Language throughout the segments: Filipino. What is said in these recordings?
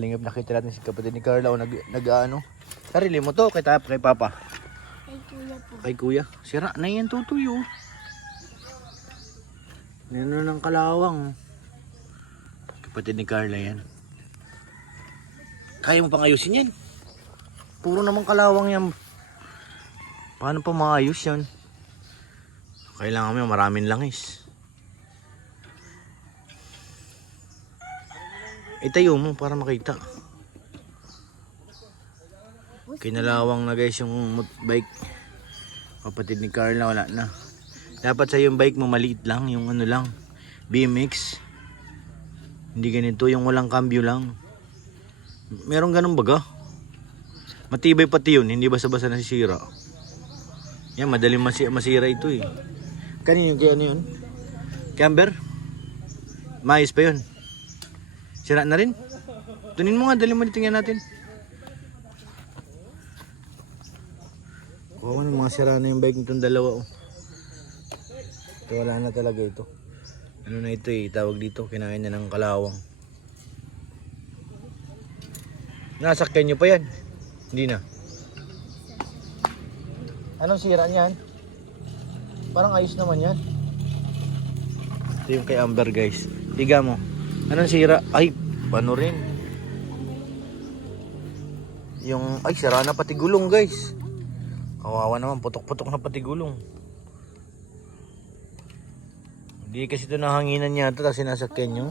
kalingap, nakita natin si kapatid ni Carla o nag-ano. Sarili mo to, kay Papa. Kay kuya po. Kay kuya. Sira na yan tutuyo. Yan ng kalawang. Kapatid ni Carla yan. Kaya mo pang ayusin yan. Puro namang kalawang yan. Paano pa maayos yan? Kailangan mo maraming langis. Itayo mo para makita. Kinalawang na guys yung bike. Kapatid ni Carla wala na. Dapat sa yung bike mo maliit lang, yung ano lang, BMX. Hindi ganito, yung walang cambio lang. Meron ganun baga. Matibay pati yun, hindi basta-basta nasisira. Yan, madaling masira ito eh. Kanino yung kaya ano yun? Camber? Mais pa yun. Sira na rin. Tunin mo nga, dali mo tingnan natin. Oo, mga sira na yung bike nitong dalawa oh. Ito, wala na talaga ito. Ano na ito eh, tawag dito, kinain na ng kalawang. Nasakyan nyo pa yan? Hindi na. Anong sira niyan? Parang ayos naman yan. Ito yung kay Amber guys. Tiga mo. Anong sira? Ay, ano rin? Yung, ay, sira na pati gulong guys. Kawawa naman, putok-putok na pati gulong. Hindi kasi ito nahanginan niya ito, tapos sinasakyan nyo.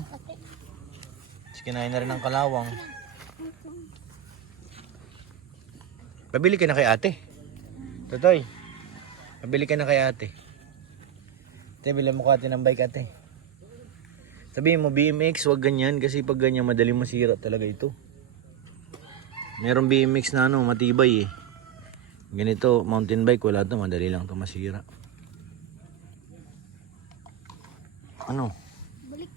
Tapos kinain na rin ng kalawang. Pabili ka na kay ate. Totoy, pabili ka na kay ate. Ate, bilhin mo ka ate ng bike ate. Sabihin mo BMX, wag ganyan kasi pag ganyan madaling masira talaga ito. Meron BMX na ano, matibay eh. Ganito, mountain bike, wala to, madali lang to masira. Ano? Balik.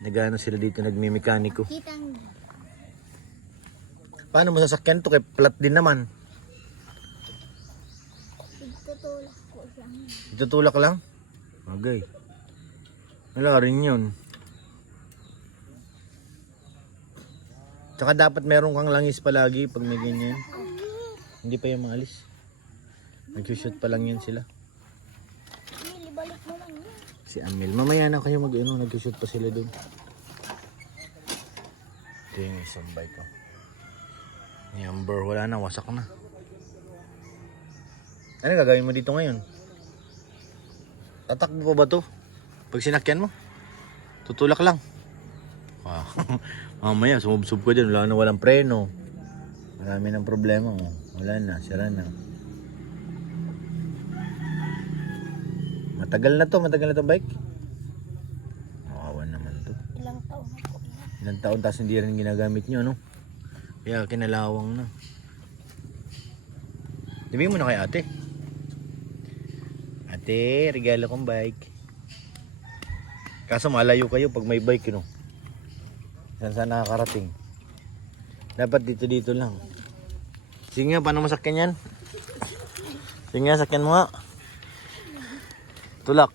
Nagano sila dito, nagmi-mekaniko. Kitang. Paano mo sasakyan to? Kay flat din naman. Itutulak ko lang. Itutulak lang? Okay. Wala rin yun. Tsaka dapat meron kang langis palagi pag may ganyan. Hindi pa yung maalis. Nag-shoot pa lang yun sila. Mili, balik mo lang yan. Si Amel. Mamaya na kayo mag-ano, nag-shoot pa sila dun. Ito yung isang bike ko. Ni Amber, wala na, wasak na. Ano gagawin mo dito ngayon? Tatakbo pa ba to? Pag sinakyan mo? Tutulak lang. Wow. Mamaya, sumubsob ko dyan, wala na walang preno. Marami ng problema. Oh. Wala na, sira na. Matagal na to bike. Kawawa naman to. Ilang taon na po yan. Ilang taon tapos hindi rin ginagamit nyo, no? Kaya kinalawang na. Sabihin mo na kay ate. Ate, regalo kong bike. Kaso malayo kayo pag may bike, no? Saan nakakarating? Dapat dito lang. Sige nga, paano masakyan yan? Sige nga, sakyan mo nga. Tulak.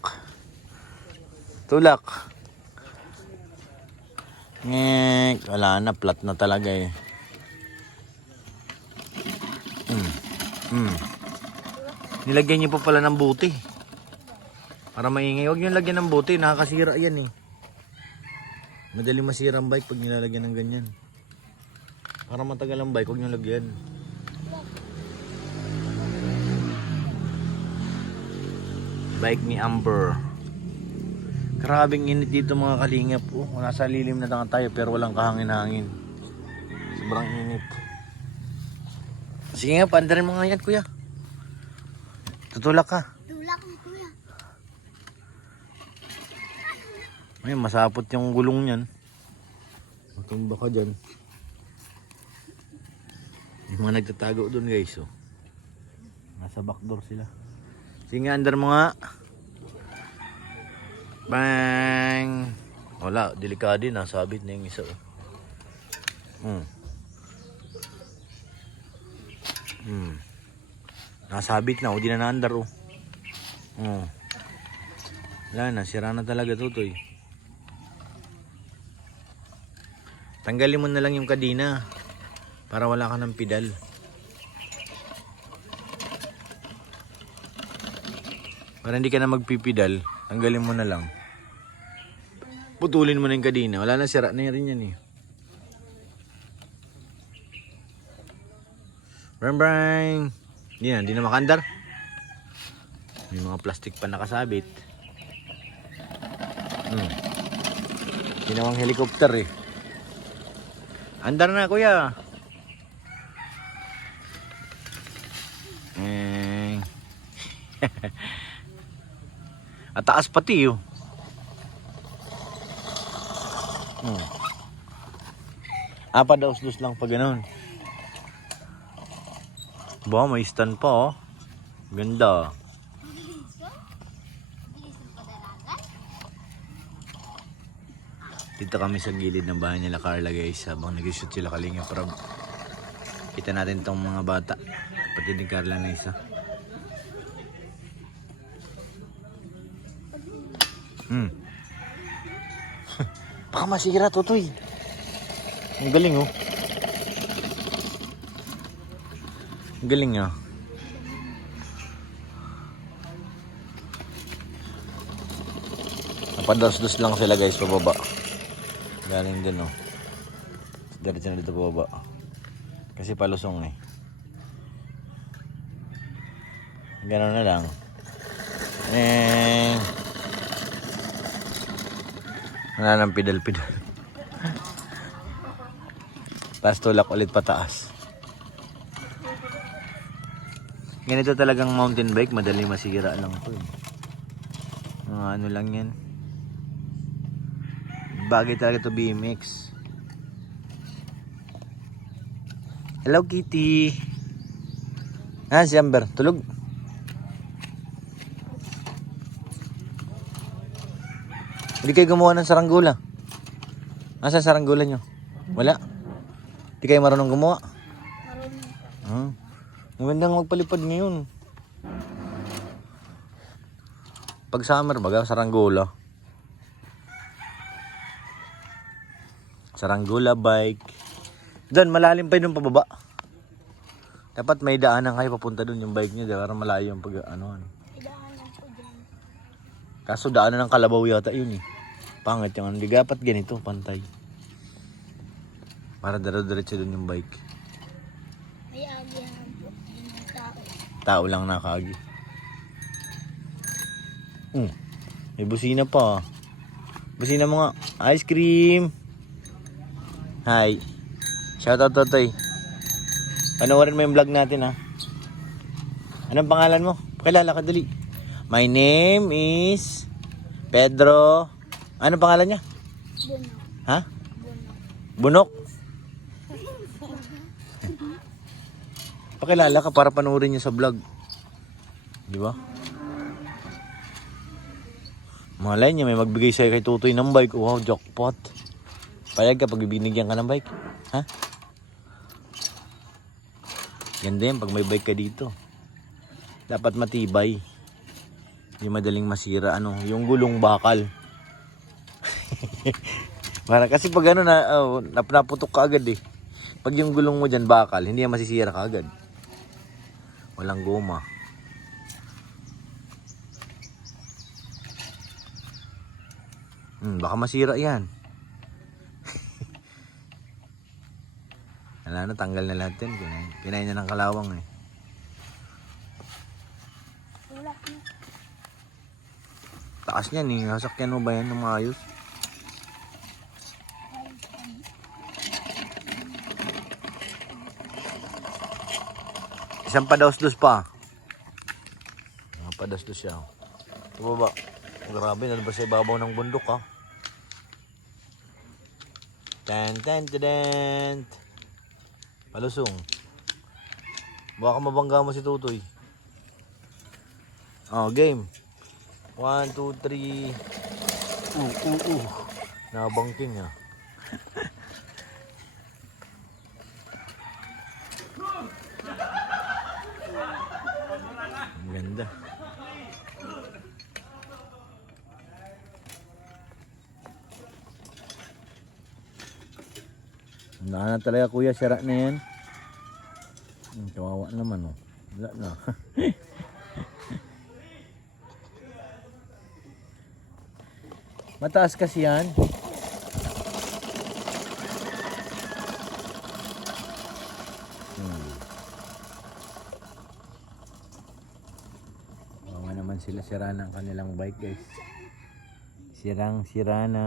Tulak. Ngek. Wala na, flat na talaga eh. Nilagyan niyo pa pala ng buti. Para maingay. Huwag niyo lagyan ng buti, nakakasira yan eh. Madali masira ang bike pag nilalagyan ng ganyan. Para matagal ang bike, huwag niyo lagyan. Bike ni Amber. Grabing init dito mga kalingap. Nasa lilim na tayo pero walang kahangin-hangin. Sobrang init. Sige nga, paandarin mo nga yan kuya. Tutulak ka. Tulak mo kuya. Ay, masapot yung gulong niyan. Matumba ka dyan. Yung mga nagtatago doon guys. Oh. Nasa backdoor sila. Sige nga, andar mo nga. Bang! Wala, delikado din. Nasabit na yung isa. Nasabit na. O, di na naandar. Wala na, sira na talaga tutoy. Tanggalin mo na lang yung kadina para wala ka ng pedal. Para hindi ka na magpipidal, tanggalin mo na lang. Putulin mo na yung kadina. Wala na, sira na rin yan eh. Brang brang! Hindi na makandar. May mga plastic pa nakasabit. Ginawang helicopter eh. Andar na kuya. At taas pati oh. Apadaos-dos lang pa ganun. Ba, may stand pa oh. Ganda. Dito kami sa gilid ng bahay nila Carla guys. Habang nag-shoot sila Kalinga Prab. Kita natin tong mga bata. Kapatid ni Carla na isa. Baka masira Totoy. Ang galing oh. Ang galing ah. Napados-dos lang sila guys pababa. Galing din oh. Diretso na dito pababa. Kasi palusong eh. Gano'n na lang. Wala nang pidal-pidal. Tapos tulak ulit pataas. Ganito talagang mountain bike, madaling masira lang ito eh. Mga ano lang yan. Bagay talaga ito BMX. Hello Kitty. Si Amber, tulog. Hindi kayo gumawa ng saranggula. Nasa saranggula nyo? Wala. Hindi kayo marunong gumawa. Magandang magpalipad ngayon. Pag summer baga, saranggula. Saranggula bike. Doon, malalim pa yun pababa. Dapat may daanan kayo papunta doon yung bike nyo. Para malayo yung pag-ano. Idaanan ko dyan. Kaso daanan ng kalabaw yata yun eh. Pangit yung ano. Di dapat ganito, pantay. Para daro-diretso doon yung bike. May agihan po. Yung tao. Tao lang nakaagi. May busina pa. Busina mo nga. Ice cream. Hi. Shoutout Totoy. Panoorin mo yung vlog natin ha. Anong pangalan mo? Pakilala ka dali. My name is Pedro. Anong pangalan niya? Bunok. Ha? Bunok. Bunok. Pakilala ka para panoorin niyo sa vlog. Di ba? Malay niya may magbigay sa'yo kay Tutoy ng bike. Wow, jackpot. Payag ka pag binigyan ka ng bike. Ha? Ganda yan pag may bike ka dito. Dapat matibay. Hindi madaling masira. Ano, yung gulong bakal. Para kasi pag ano naputok ka agad eh. Pag yung gulong mo dyan bakal, hindi yan masisira ka agad. Walang goma. Baka masira yan. Wala na, tanggal na lahat yan. Kinain niya ng kalawang eh. Wala na. Taas niyan eh. Sasakyan mo ba yan ng maayos? Isang padaos-dos pa. Padaos-dos siya. Ito ba? Grabe, nalabas sa ibabaw ng bundok ha. Tan tan tan. Palusong. Baka mabangga mo si Tutoy. Game. 1, 2, 3. Nabangking ah. Ang ganda. Naan na talaga kuya, sira na yan. Kawawa naman oh. Wala na. Mataas kasi yan. Bawa naman sila, sira ng kanilang bike guys. Sirang sira na.